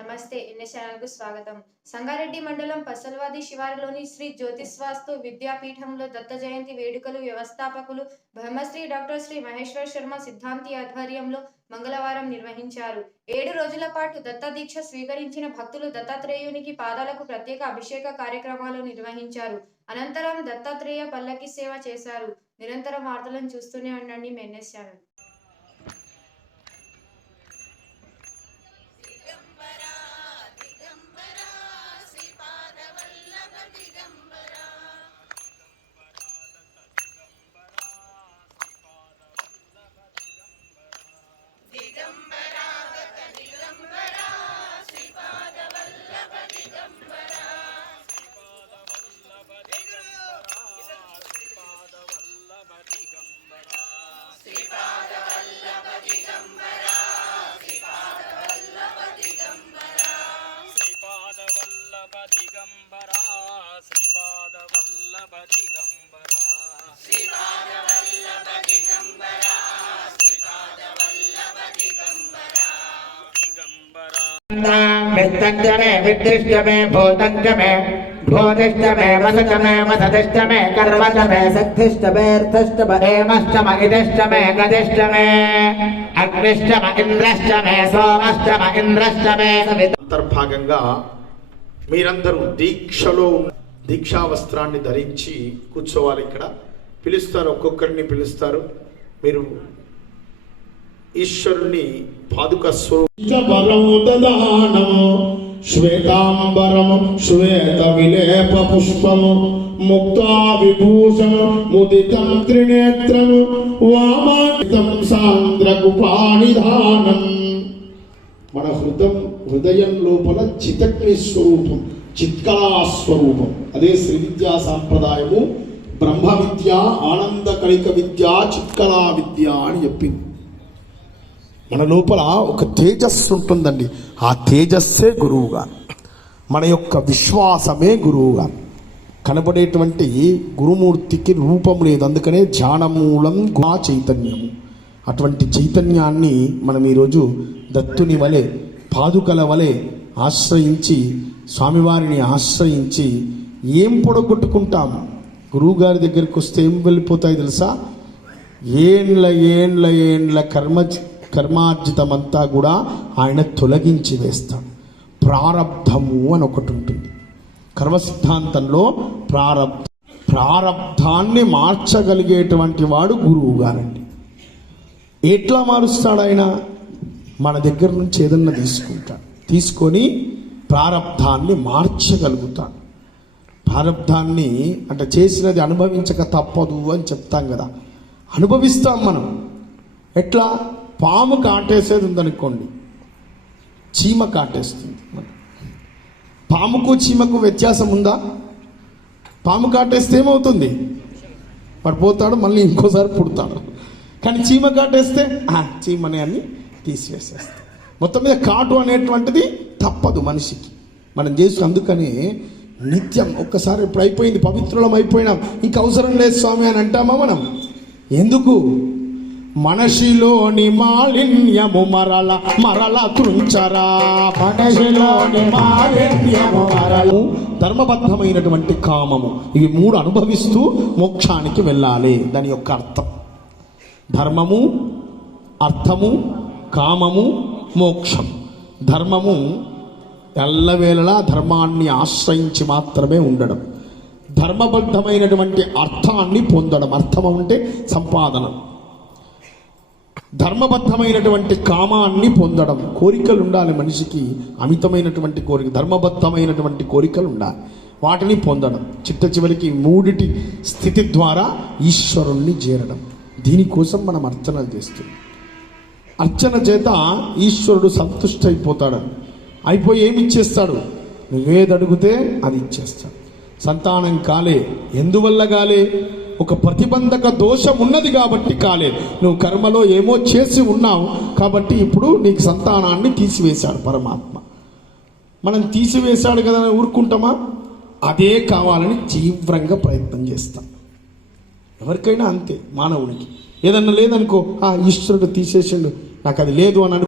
నమస్తే ఎన్ఎస్ ఛానల్కు స్వాగతం. సంగారెడ్డి మండలం పసల్వాది శివారులోని శ్రీ జ్యోతిస్వాస్తు విద్యాపీఠంలో దత్త జయంతి వేడుకలు వ్యవస్థాపకులు బ్రహ్మశ్రీ డాక్టర్ శ్రీ మహేశ్వర్ శర్మ సిద్ధాంతి ఆధ్వర్యంలో మంగళవారం నిర్వహించారు. ఏడు రోజుల పాటు దత్తదీక్ష స్వీకరించిన భక్తులు దత్తాత్రేయునికి పాదాలకు ప్రత్యేక అభిషేక కార్యక్రమాలు నిర్వహించారు. అనంతరం దత్తాత్రేయ పల్లకి సేవ చేశారు. నిరంతరం వార్తలను చూస్తూనే ఉండండి మెన్ఎస్ ఛానల్. శ్రీపాదవల్లభ దిగంబరా దిగంబరా वित्तञ्च मे विद्दिष्ट मे भूतञ्च मे भूतिष्ठ मे वसत मे वसतिष्ठ मे कर्मच मे सिद्धिष्ट मेऽर्थष्ट मे हेमश्च म इदिष्ट मे गदिष्ट मे अग्निश्च म इन्द्रश्च मे सोमश्च म इन्द्रश्च मे सवित् అంతర్భాగంగా మీరందరూ దీక్షలో ఉన్న- దీక్షా వస్త్రాన్ని ధరించి కూర్చోవాలి ఇక్కడ. పిలుస్తారు ఒక్కొక్కరిని పిలుస్తారు. మీరు ఈశ్వరుని పాదుక స్వరూపం శ్వేతాంబరము శ్వేత విలేప పుష్పము ముక్తా విభూషణము ముదితం త్రినేత్రము వామానితం సాంద్రకుపానిధానం మన హృదయం హృదయం లోపల చితగ్ని స్వరూపం. చిత్కళా స్వరూపం అదే శ్రీ విద్యా సాంప్రదాయము. బ్రహ్మ విద్య ఆనంద కళిక విద్య చిత్కళా విద్య అని చెప్పింది. మన లోపల ఒక తేజస్సు ఉంటుందండి. ఆ తేజస్సే గురువుగా. మన యొక్క విశ్వాసమే గురువుగా. కనబడేటువంటి గురుమూర్తికి రూపం లేదు. అందుకనే ధ్యానమూలం గుణ చైతన్యము. అటువంటి చైతన్యాన్ని మనం ఈరోజు దత్తుని వలె పాదుకల వలె ఆశ్రయించి స్వామివారిని ఆశ్రయించి ఏం పొడగొట్టుకుంటాం గురువుగారి దగ్గరికి వస్తే ఏం వెళ్ళిపోతాయి తెలుసా? ఏండ్ల ఏండ్ల ఏండ్ల కర్మ కర్మార్జితమంతా కూడా ఆయన తొలగించి వేస్తాడు. ప్రారబ్ధము అని ఒకటి ఉంటుంది. కర్మ సిద్ధాంతంలో ప్రారబ్ధ ప్రారబ్ధాన్ని మార్చగలిగేటువంటి వాడు గురువు గారండి ఎట్లా మారుస్తాడు ఆయన? మన దగ్గర నుంచి ఏదన్నా తీసుకుంటాడు. తీసుకొని ప్రారంధాన్ని మార్చగలుగుతాడు. ప్రారంధాన్ని అంటే చేసినది అనుభవించక తప్పదు అని చెప్తాం కదా. అనుభవిస్తాం మనం. ఎట్లా? పాము కాటేసేది ఉందనుకోండి. చీమ కాటేస్తుంది. పాముకు చీమకు వ్యత్యాసం ఉందా? పాము కాటేస్తే ఏమవుతుంది? వాడు పోతాడు మళ్ళీ ఇంకోసారి పుడతాడు. కానీ చీమ కాటేస్తే చీమనే అని తీసివేసేస్తాడు మొత్తం మీద కాటు అనేటువంటిది తప్పదు మనిషికి. మనం చేసి అందుకని నిత్యం ఒక్కసారి ఇప్పుడు అయిపోయింది పవిత్రులం అయిపోయినాం. ఇంక అవసరం లేదు స్వామి అని అంటామా మనం? ఎందుకు? మనషిలోని మాలిన్యము మరల మరల తుంచరా? మనషిలోని మాలిన్యము మరల. ధర్మబద్ధమైనటువంటి కామము. ఇవి మూడు అనుభవిస్తూ మోక్షానికి వెళ్ళాలి. దాని యొక్క అర్థం. ధర్మము అర్థము కామము మోక్షం. ధర్మము ఎల్లవేళలా ధర్మాన్ని ఆశ్రయించి మాత్రమే ఉండడం. ధర్మబద్ధమైనటువంటి అర్థాన్ని పొందడం. అర్థం అంటే సంపాదన. ధర్మబద్ధమైనటువంటి కామాన్ని పొందడం. కోరికలు ఉండాలి మనిషికి. అమితమైనటువంటి కోరిక ధర్మబద్ధమైనటువంటి కోరికలు ఉండాలి. వాటిని పొందడం. చిట్ట చివరికి మూడిటి స్థితి ద్వారా ఈశ్వరుణ్ణి చేరడం. దీనికోసం మనం అర్చనలు చేస్తున్నాం. అర్చన చేత ఈశ్వరుడు సంతుష్టైపోతాడు. అయిపోయి ఏమి ఇచ్చేస్తాడు? నువ్వేది అడిగితే అది ఇచ్చేస్తాడు. సంతానం కాలే ఎందువల్ల కాలే? ఒక ప్రతిబంధక దోషం ఉన్నది కాబట్టి కాలే. నువ్వు కర్మలో ఏమో చేసి ఉన్నావు కాబట్టి ఇప్పుడు నీకు సంతానాన్ని తీసివేశాడు పరమాత్మ. మనం తీసివేశాడు కదా అని ఊరుకుంటామా? అదే కావాలని తీవ్రంగా ప్రయత్నం చేస్తాం. ఎవరికైనా అంతే మానవునికి. ఏదన్నా లేదనుకో ఆ ఈశ్వరుడు తీసేసిండు నాకు అది లేదు అని